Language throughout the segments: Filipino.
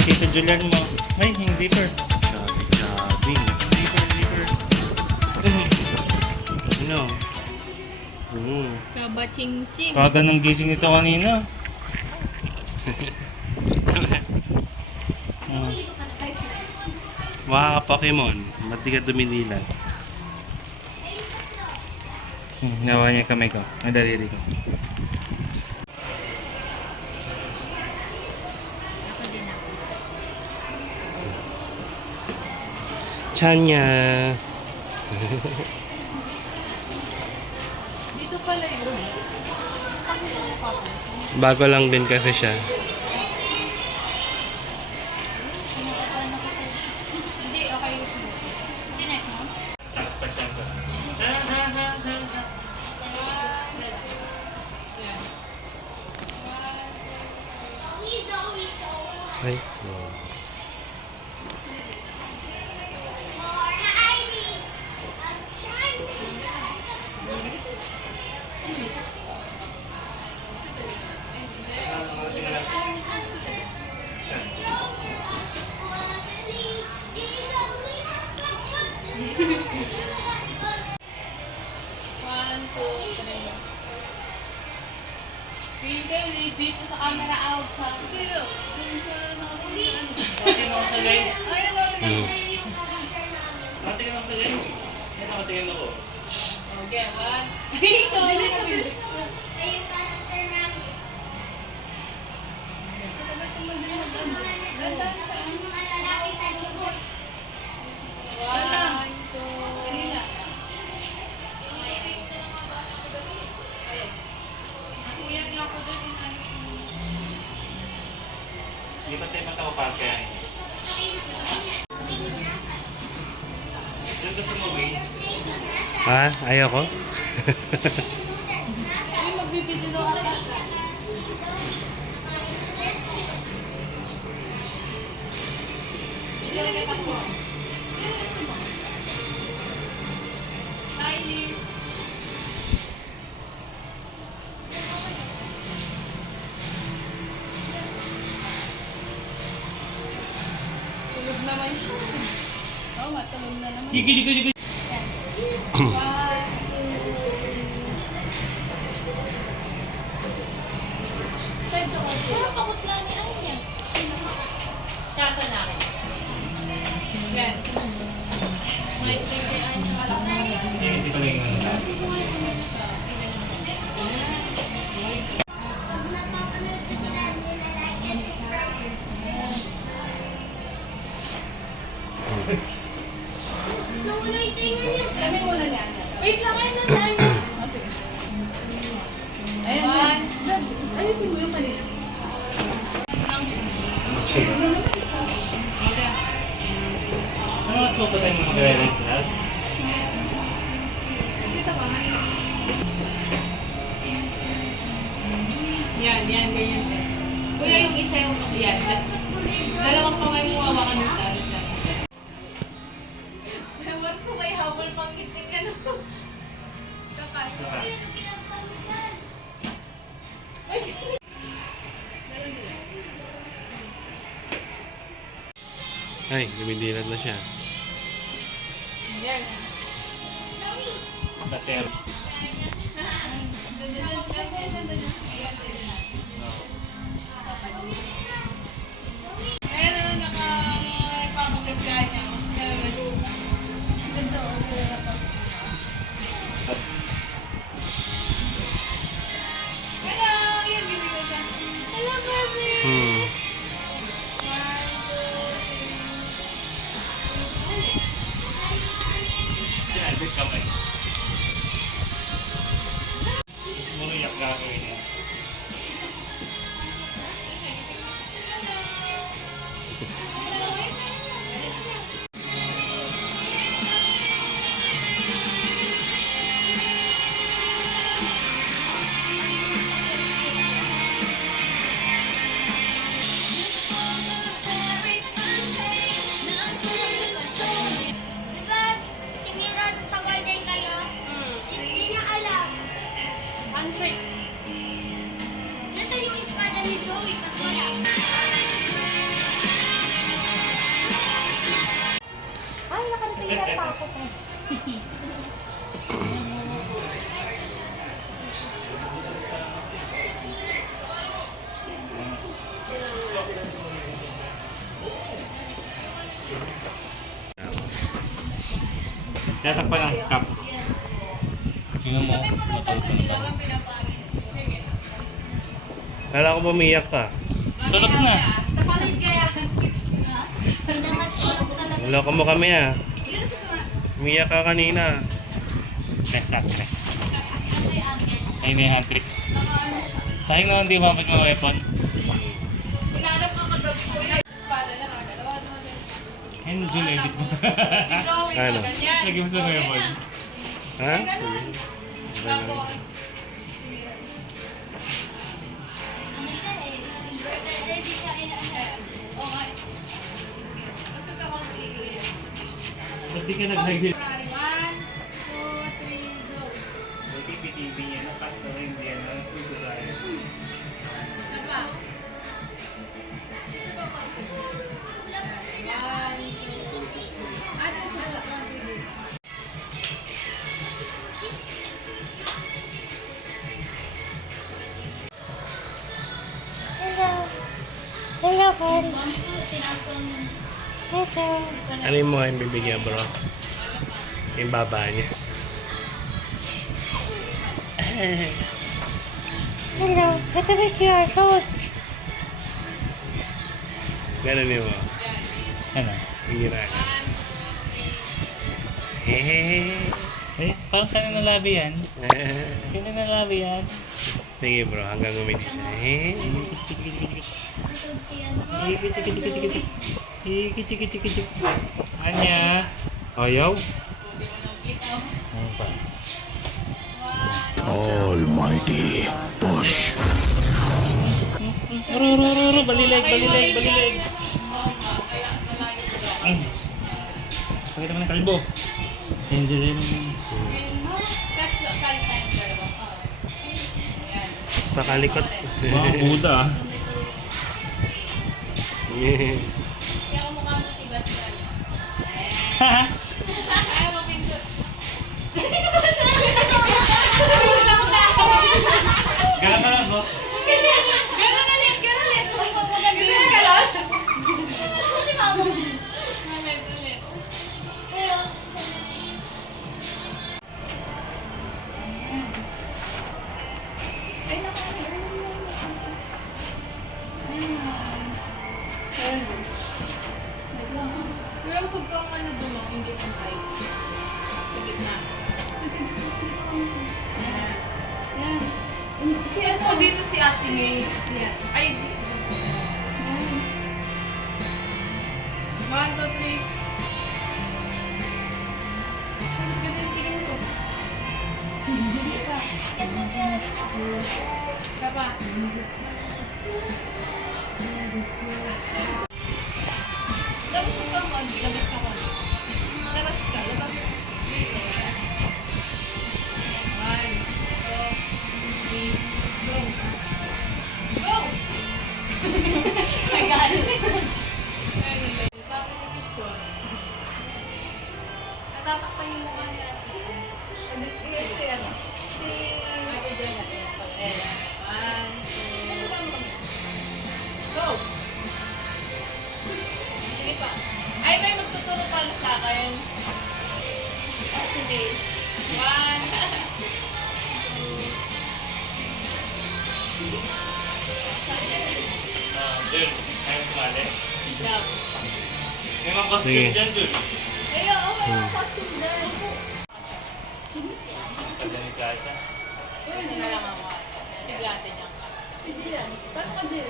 yung Tito Julian mo. Ay, yung zipper. Chubby. Zipper. Ano? Kaba-ching-ching. Kaga ng gising nito kanina. Mga Pokemon, ba't di ka dumidilat? Nawa niya yung kamay ko. Ang daliri ko. Chanya! Dito pala yun. Kasi mga papas. Bago lang din kasi siya. Hindi, okay yung sumo. Chinek mo? Takpasan ko. Ay. One, two, three. Twinkle, dito sa camera out sa... Sino? Dito sa ano? Tingnan ko sa guys. Hmm. Tingnan ko sa guys. Tingnan ako. Okay, one. Sorry na bilis. One, two. Hindi ba tayo magkakapake? Yung gusto mo waist? Ha? Ayoko? Uy, magbibideo daw ata. Stylist. Tulog naman siya. Oo, matulog na naman. Gigi. Yan. One, two. Saan to? Parang kaput lang ni ano niya. Sasa na akin. Yan. May sleepy anya. Iisip ko lang yung ano. Kasi kung ano yung extra, tingnan mo. Alamin mo na niya. Wait lang kayo na saan niya. Oh, sige. Ayan. One. Ayusin mo yung kanina. Ano mas mo pa tayo mag-relate na? Kita pa. Yan, ganyan. Kuya, yung isa yung yan. Dalawang kamay mo hawakan yung sa isa. Ewan ko may habol pang kitik ka no. Sapa. Ay! Ay, dumidilat na siya. Yan. Dater. Ayun na, nagpapagagya niya. Ganda o, hello! Yan, bibigyan siya. Hello, baby! Hmm. One, two, three. Sinasip kamay. Siguro yak gagawin niya. Tatakpan ng cup. Tingnan mo, matulog na pa. Kala ko bumiyak ka. Tulog na. Sa palengke yan. Naloko mo kami ah. Umiyak ka kanina. Tres at tres. Ayun na yung hand tricks. Sa akin naman di mapit mga weapon. Hinanap ka kagabi ko yun. Espada na kagalawa naman. Ayun, Jun, edit mo. Ano? Lagyan mo sa weapon. Ha? Tapos, Ba't di ka nag-high? 1, 2, 3, go. May PPTV niya na cut na hindi yan na isa sa akin. Isa pa. Isa pa pa. 1, 2, ano isa pa? Hello, friends. Hello. Ano yung mga yung bibigyan bro? Yung baba niya. Hello. Ito ba QR code? Ganun yung mga. Ano? Yung ginagawa. Hehehe. Eh, parang kanina labi yan. Kanina labi yan. Sige bro, hanggang umiti siya. Hehehe. Chik. Anya. Ayaw? Ano pa? Almighty push. Balileg. Pakita mo ng kalbo. Angel yun. Kasi side time dalawa. Yan. Pakalikot. Mga Buda ah. Kaya kumukha mo si Bastian. Ayaw mo pindot. Ganun ka lang bro. Ganun ulit. Ganun ka lang. Kasi mama. Ulit. Ayaw. Ay, naku. Pero usog kang ano doon, hindi kang height. Sa gitna. Yan. Sino po dito si Ate May? Yan. Ay, yan. 1, 2, 3. Ganun, tingin ko. Hindi pa. Isa pa. Labas ka mo. Labas ka mo. Labas ka. Labas ka. One, two, three, go. Go! My God. Anyway, tapos yung picture. Natatakpan yung mukha niya. Si ano? Si Ate Jenna. One, two, go! Sige pa. Ay, may magtuturo pala sa akin. Sige. 1, 2, Jun, ayaw sumali. love. May mga costume Sige. dyan, Jun. Ayun, okay ang costume dyan. Pagka ni Chacha. Hindi na lang ako. Sige natin yan. Sige yan. Pasok ka dyan.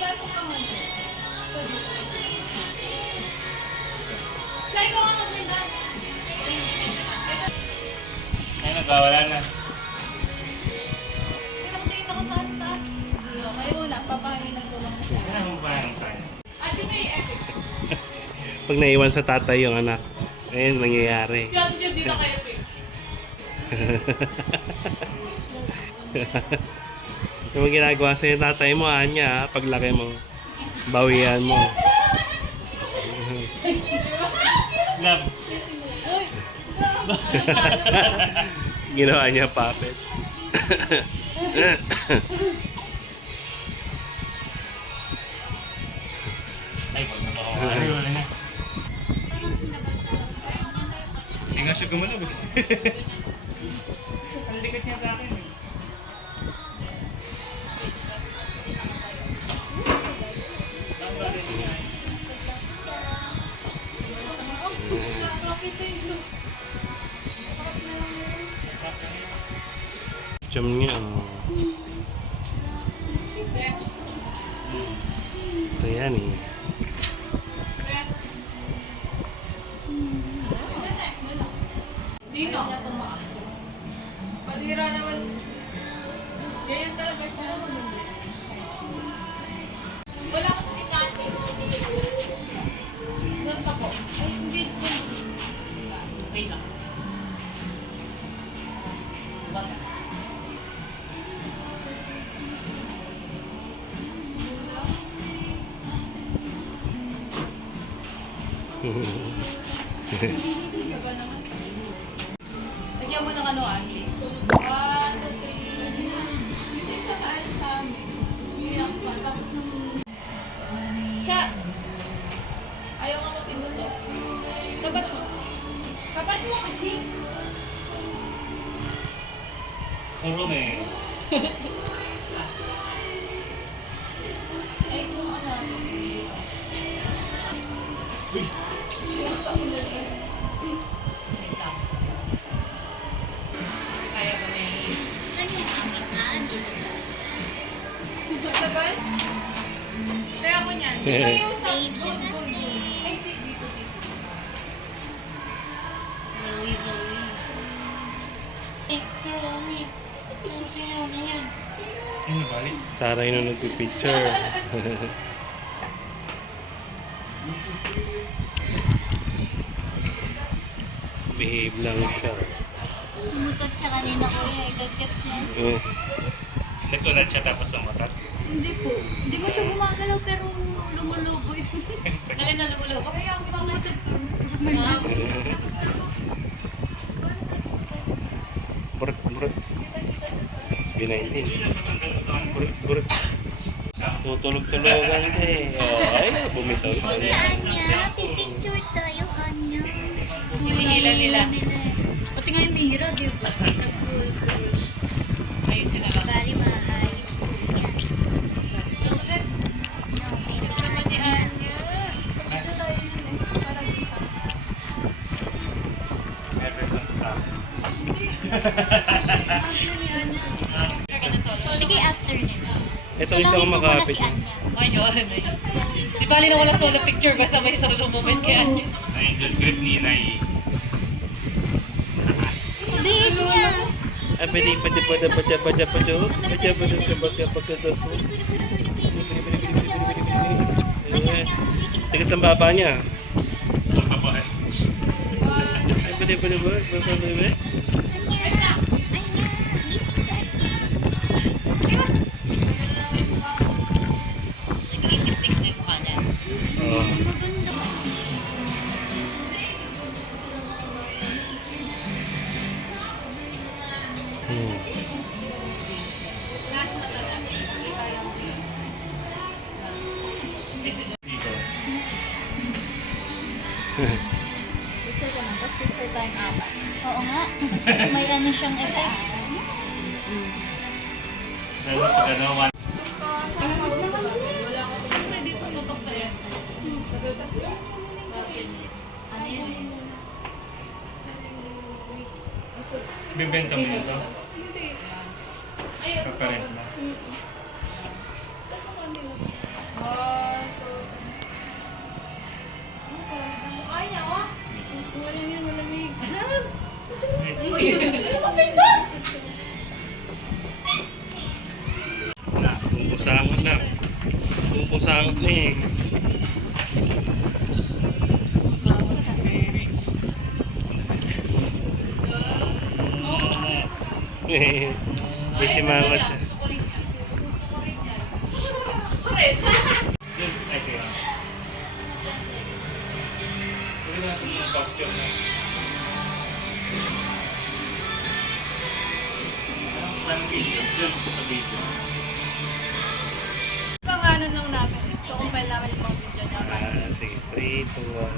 Pasok ka muna. Siya, ikaw ang maganda. Ayun, nagkawala na. Tingin ako sa taas. Okay, wala. Papahinag ko lang sa Ano mo ba yung sign? Ate May, epic. Pag naiwan sa tatay yung anak, ayun nangyayari. Si Ate Jun, di na kayo epic. Yung mga ginagawa sa'yo tatay mo, Anya, paglaki mo, bawian mo. Love. Uy! Ginawa niya puppet. Ay, wag na baka makakari. Wala na. Hindi nga siya gumalaw eh. Ang likot niya sa akin eh. Jam niya. Oh. Ito yan eh. Dino. Padira naman. Ganyan talaga siya. Wala kasi ni Kate. Doon pa po. Ay, hindi. Wait lang. Wag na. Lagyan mo ng ano, Ate? 1, 2, 3. Hindi siya kaalis sa amin. Iyak pa. Tapos nang... Siya! Ayaw nga mapindot to. Dapat mo. Dapat mo kasi. Puro eh. Ay, kung ano. Sinaksak mo na lang. Wait lang. Kaya ba may... Matagal? Kaya ako niyan. Sino yung sa... Good, good, good. Ay, dito. Ano balik? Taray na nagpipicture. Behave lang siya. Umutot siya kanina kuya, igagat niya. Eh, Nagkunat siya tapos sumakat. Hindi po. Hindi mo siya gumagalaw pero lumuluboy. Dali na lumulo. Kaya ang pangmutot ko. burut, burut. B19. Burut, burut. Tutulog-tulogan ka eh. Oh, ay, bumitaw sa kanya. Anya, pipicture tayo, Anya. Hinihilan nila. Pati nga yung mira, di ba? Nag-pool-pool. Ayusin na lang. Bali, maayos po yan. Naman ni Anya. Ito tayo yun eh. Parang isa. May person sa top. Sige, after nila. Ito isang makapit. Si Anya. Ayun. Di bali na wala solo picture basta may solo moment kay Anya. Angel grip ni Nay. Babe niya. Ay, pwede. Tigas ang baba niya. Ang babae. Ay, pwede. Naging distinct na yung mukha niya. Oo. Dito. Picture ka lang, tapos picture tayong apat. Oo nga. May ano siyang effect. Dahil pag ano, one. Wala kasi kasi dito tutok sa yan. Nagultas yun. Ano yan eh? Bibenta mo ito. Hindi. Ayos. Kaparent na. Tapos mo kami. 1, 2. Mukha niya, oh. Walang yan, malamig. Alam! Uy! Mapindot! Na, pupusangot na. Pupusangot na eh. May si mama siya. Sukurin niya. Sukurin niya. Dun, ay sige. Pwede natin yung costume na. Saan video? Dun sa video. Pang-ano lang namin. Kukumpile namin yung mga video namin. Sige, 3, 2, 1.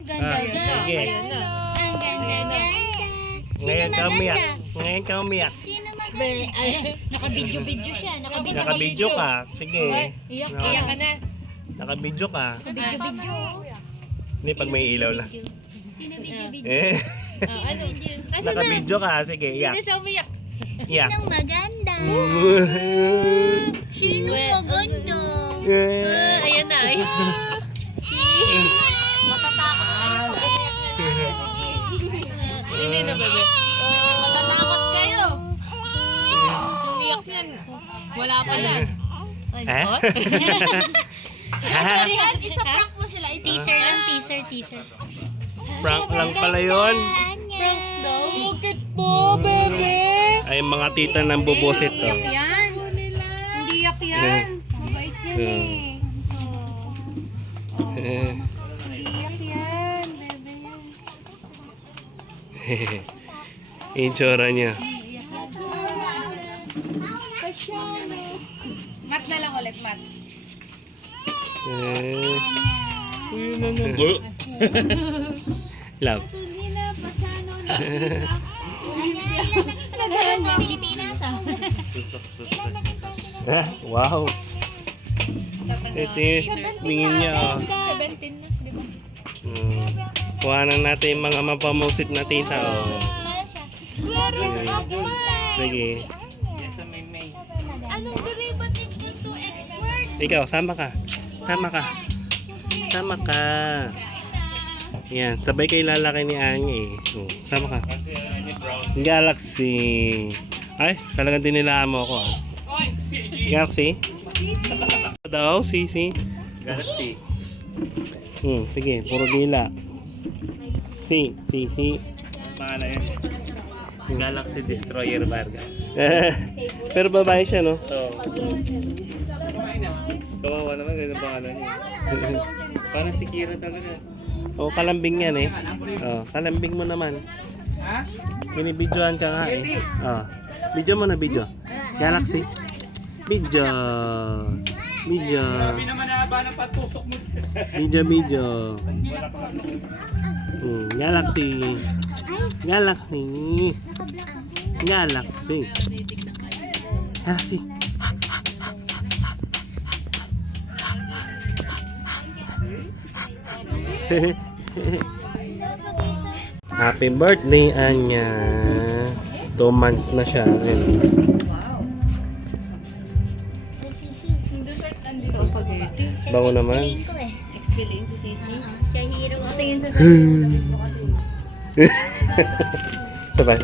Ganda, Sige. ganda. Ang ganda. Ngayon ka umiyak. Ngayon ka umiyak. Sino maganda? Ay, naka-video siya. Naka-video. Nakabidyo ka. Sige. Iyak, No. iyak ka na. Nakabidyo ka. Naka-video. Hindi, pag may ilaw lang. Sino video? Eh. Ano? Nakabidyo ka. Sige, iyak. Hindi siya umiyak. Iyak. Sinong maganda? Sino maganda? Ayan na. Hindi na, bebe. Matatakot kayo. Yung iyak niyan. Wala pa yan. Ha? Sorry, it's a prank mo sila. Teaser lang, teaser. Prank lang pala yun. Prank daw. Bakit po, bebe? Ay, mga tita ng bubusit to. Yan. Hindi iyak yan. Mabait yan eh. Iyak yan, bebe yan. Insura niya. Mat na lang ulit, mat. Yun na naman. Love. Masarap na Pilipinas ah. Wow. Ito yung tingin niya. Oh. 17 na, di ba? Kuhanan natin yung mga mapamusit na tita. Oh. Sige. Yes, may. Anong derivative ng 2x word? Ikaw, sama ka. Sama ka. Yan, sabay kayo lalaki ni Anya eh. Sama ka. Kasi any brown. Galaxy. Ay, talagang dinilaan mo ako ah. Galaxy? Daw, Sisi. Galaxy. Sige, puro dila. Si. Pangalan yan. Galaxy Destroyer Vargas. Pero babae siya, no? So, kawawa naman, ganun pangalan niya. Parang si Kira talaga. O, kalambing yan eh. Oh, kalambing mo naman. Binibidyoan ka nga eh. Oh, video mo na video. Galaxy. Video. Kami naman nahaba ng patusok mo. Video. Galaxy. Galaxy. Happy birthday, Anya. 2 months na siya. Bango naman. Explain si Sisi. Siya hero. Tingin sa Sabay.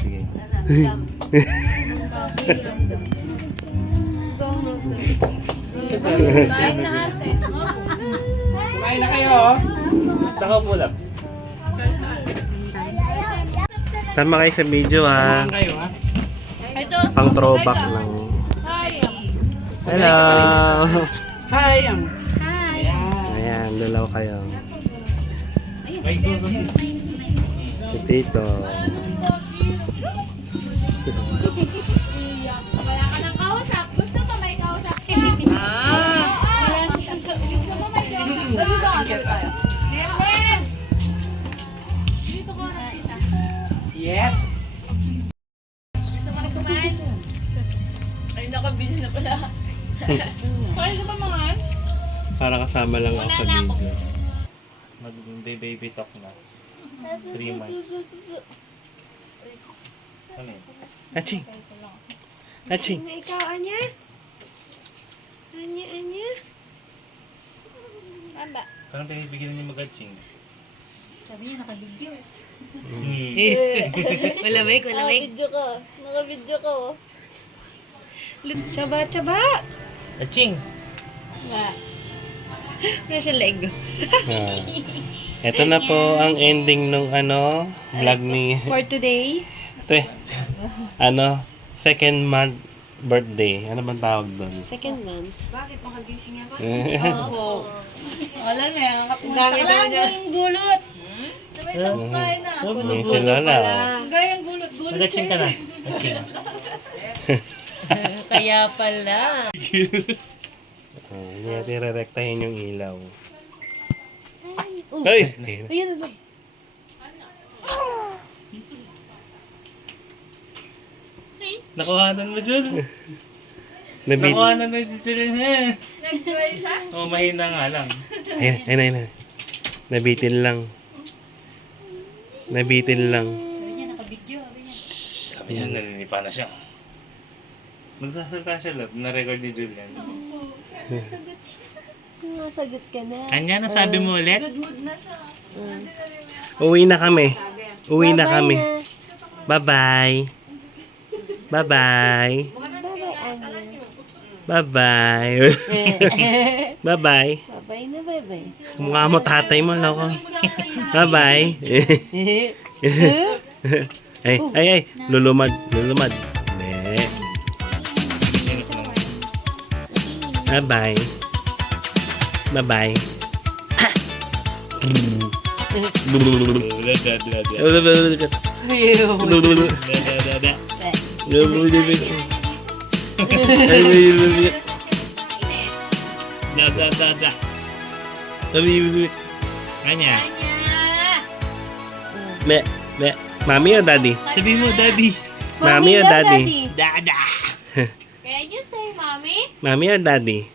Sige. Kain na ate. Kumain na kayo, oh. Saka po lang. Sama kayo sa video ha. Kumain kayo, ha? Ito. Pang throwback lang. Hi. Hello. Hi, Ayan, dalaw kayo. Ay, go. Si Tito. Wala ka ng kausap. Gusto pa may kausap. Yes! Gusto mo na kumain? Ay, nakabili na pala. Kain ka pa mga? Para kasama lang ako sa video. Mag-baby talk na. 3 months. Ano yun? Aching. Ikaw, Anya? Anya? Anda. Parang pinibigyan niyo mag-atching. Sabi niya naka-video. Malamig. Naka-video ka, oh. Chaba. Atching! Nasa leg. Ito na po ang ending nung vlog ni For today. ito second month birthday. Ano bang tawag doon? Second month. Bakit? Makagising ako? Oo. Wala na yan. Dami daw niya. Yung gulot. Sabay na kain na. Si Lola. Gayang gulot-gulot. Nag-ching ka na. Nag-ching. Kaya pala. Hindi natin re-rectahin yung ilaw. Ay! Ayan na. Nakuhanan mo, Jul. Nabit. Nakuhanan mo yung Jul. Nag-try siya? Oh, mahina nga lang. Ayun. Nabitin lang. Nabitin lang. Sabi niya, nakabidyo. Sabi niya, naninipa na siya. Magsasalita siya, love. Na-record ni Julian. Nasagot siya. Masagot ka na. Anya, nasabi mo ulit? Good mood na siya. Uwi na kami. Uwi na kami. Bye-bye. Bye-bye. Bye-bye, Annie. Bye-bye. Bye-bye. Bye-bye na, bye-bye. Mukha mo tatay mo, loko. Bye-bye. Ay. Lulumad. Hindi. Bye-bye. Bye-bye. Anya, Mami or daddy? sabi mo, daddy. Mami or daddy? Dada. Can you say, mommy? Mami or daddy?